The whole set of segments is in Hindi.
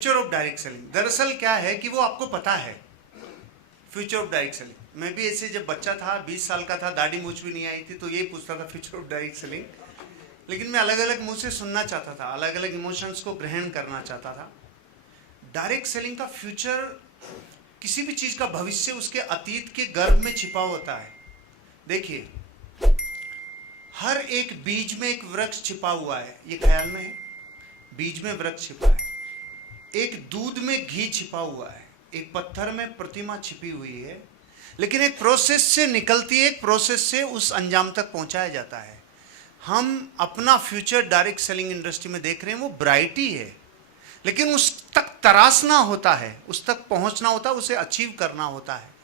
फ्यूचर ऑफ डायरेक्ट सेलिंग दरअसल क्या है कि वो आपको पता है फ्यूचर ऑफ डायरेक्ट सेलिंग। मैं भी ऐसे जब बच्चा था 20 साल का था, दाढ़ी मूछ भी नहीं आई थी, तो यही पूछता था फ्यूचर ऑफ डायरेक्ट सेलिंग। लेकिन मैं अलग अलग मुंह से सुनना चाहता था, अलग अलग इमोशंस को ग्रहण करना चाहता था। डायरेक्ट सेलिंग का फ्यूचर, किसी भी चीज का भविष्य उसके अतीत के गर्भ में छिपा होता है। देखिए, हर एक बीज में एक वृक्ष छिपा हुआ है, ये ख्याल में है। बीज में वृक्ष छिपा है, एक दूध में घी छिपा हुआ है, एक पत्थर में प्रतिमा छिपी हुई है। लेकिन एक प्रोसेस से निकलती है, एक प्रोसेस से उस अंजाम तक पहुंचाया जाता है। हम अपना फ्यूचर डायरेक्ट सेलिंग इंडस्ट्री में देख रहे हैं, वो ब्राइट ही है, लेकिन उस तक तरासना होता है, उस तक पहुंचना होता है, उसे अचीव करना होता है।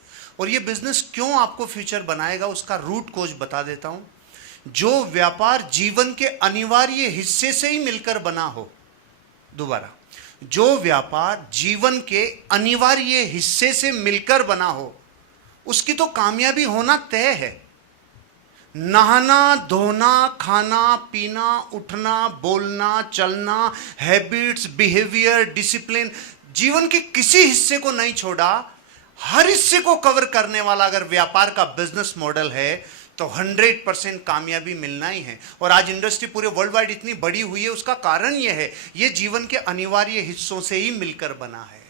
और ये बिजनेस क्यों आपको फ्यूचर बनाएगा, उसका रूट कोज बता देता हूं। जो व्यापार जीवन के अनिवार्य हिस्से से ही मिलकर बना हो, दोबारा, जो व्यापार जीवन के अनिवार्य हिस्से से मिलकर बना हो, उसकी तो कामयाबी होना तय है। नहाना, धोना, खाना, पीना, उठना, बोलना, चलना, हैबिट्स, बिहेवियर, डिसिप्लिन, जीवन के किसी हिस्से को नहीं छोड़ा, हर हिस्से को कवर करने वाला अगर व्यापार का बिजनेस मॉडल है तो 100% कामयाबी मिलना ही है। और आज इंडस्ट्री पूरे वर्ल्ड वाइड इतनी बड़ी हुई है, उसका कारण यह है, यह जीवन के अनिवार्य हिस्सों से ही मिलकर बना है।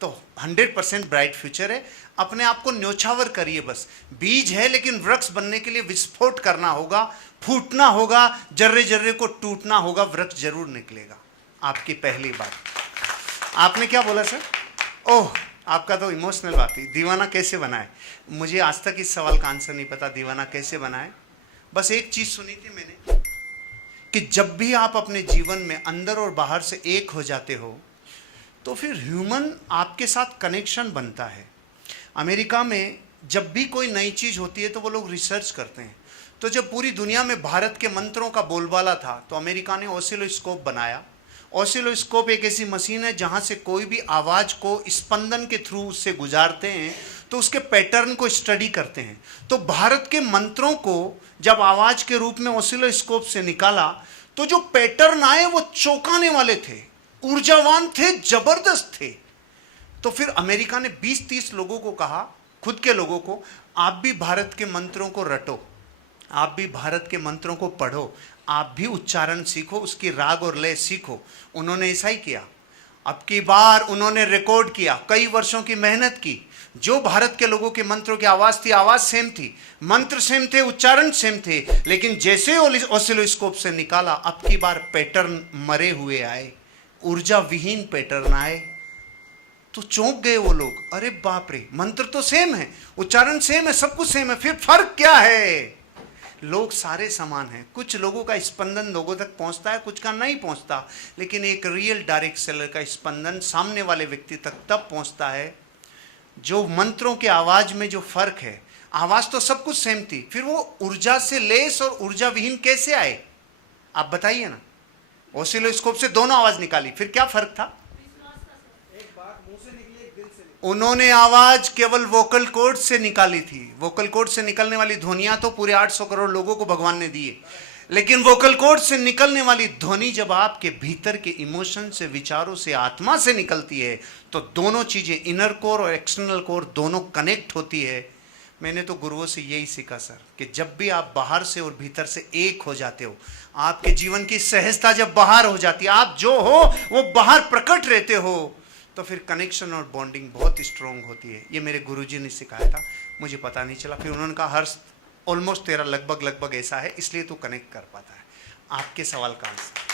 तो 100% ब्राइट फ्यूचर है। अपने आप को न्योछावर करिए, बस बीज है, लेकिन वृक्ष बनने के लिए विस्फोट करना होगा, फूटना होगा, जर्रे जर्रे को टूटना होगा, वृक्ष जरूर निकलेगा। आपकी पहली बात। आपने क्या बोला सर? ओह, आपका तो इमोशनल बात थी, दीवाना कैसे बनाए। मुझे आज तक इस सवाल का आंसर नहीं पता, दीवाना कैसे बनाए। बस एक चीज सुनी थी मैंने कि जब भी आप अपने जीवन में अंदर और बाहर से एक हो जाते हो तो फिर ह्यूमन आपके साथ कनेक्शन बनता है। अमेरिका में जब भी कोई नई चीज होती है तो वो लोग रिसर्च करते हैं। तो जब पूरी दुनिया में भारत के मंत्रों का बोलबाला था तो अमेरिका ने ऑसिलोस्कोप बनाया। ऑसिलोस्कोप एक ऐसी मशीन है जहां से कोई भी आवाज को स्पंदन के थ्रू उससे गुजारते हैं तो उसके पैटर्न को स्टडी करते हैं। तो भारत के मंत्रों को जब आवाज के रूप में ऑसिलोस्कोप से निकाला तो जो पैटर्न आए वो चौंकाने वाले थे, ऊर्जावान थे, जबरदस्त थे। तो फिर अमेरिका ने 20-30 लोगों को कहा, खुद के लोगों को, आप भी भारत के मंत्रों को रटो, आप भी भारत के मंत्रों को पढ़ो, आप भी उच्चारण सीखो, उसकी राग और लय सीखो। उन्होंने ऐसा ही किया। अब की बार उन्होंने रिकॉर्ड किया, कई वर्षों की मेहनत की। जो भारत के लोगों के मंत्रों की आवाज थी, आवाज सेम थी, मंत्र सेम थे, उच्चारण सेम थे, लेकिन जैसे ऑसिलोस्कोप से निकाला, अब की बार पैटर्न मरे हुए आए, ऊर्जा विहीन पैटर्न आए। तो चौंक गए वो लोग, अरे बाप रे, मंत्र तो सेम है, उच्चारण सेम है, सब कुछ सेम है, फिर फर्क क्या है? लोग सारे समान हैं। कुछ लोगों का स्पंदन लोगों तक पहुंचता है, कुछ का नहीं पहुंचता, लेकिन एक रियल डायरेक्ट सेलर का स्पंदन सामने वाले व्यक्ति तक तब पहुंचता है जो मंत्रों के आवाज में जो फर्क है। आवाज तो सब कुछ सेम थी, फिर वो ऊर्जा से लेस और ऊर्जा विहीन कैसे आए, आप बताइए ना। ऑसिलोस्कोप से दोनों आवाज निकाली, फिर क्या फर्क था? उन्होंने आवाज केवल वोकल कॉर्ड से निकाली थी। वोकल कॉर्ड से निकलने वाली ध्वनियां तो पूरे 800 करोड़ लोगों को भगवान ने दिए, लेकिन वोकल कॉर्ड से निकलने वाली ध्वनि जब आपके भीतर के इमोशन से, विचारों से, आत्मा से निकलती है तो दोनों चीजें, इनर कोर और एक्सटर्नल कोर, दोनों कनेक्ट होती है। मैंने तो गुरुओं से यही सीखा सर, कि जब भी आप बाहर से और भीतर से एक हो जाते हो, आपके जीवन की सहजता जब बाहर हो जाती है, आप जो हो वो बाहर प्रकट रहते हो, तो फिर कनेक्शन और बॉन्डिंग बहुत स्ट्रॉन्ग होती है। ये मेरे गुरुजी ने सिखाया था, मुझे पता नहीं चला। फिर उन्होंने कहा, हर्ष ऑलमोस्ट तेरा लगभग ऐसा है, इसलिए तू कनेक्ट कर पाता है। आपके सवाल का आंसर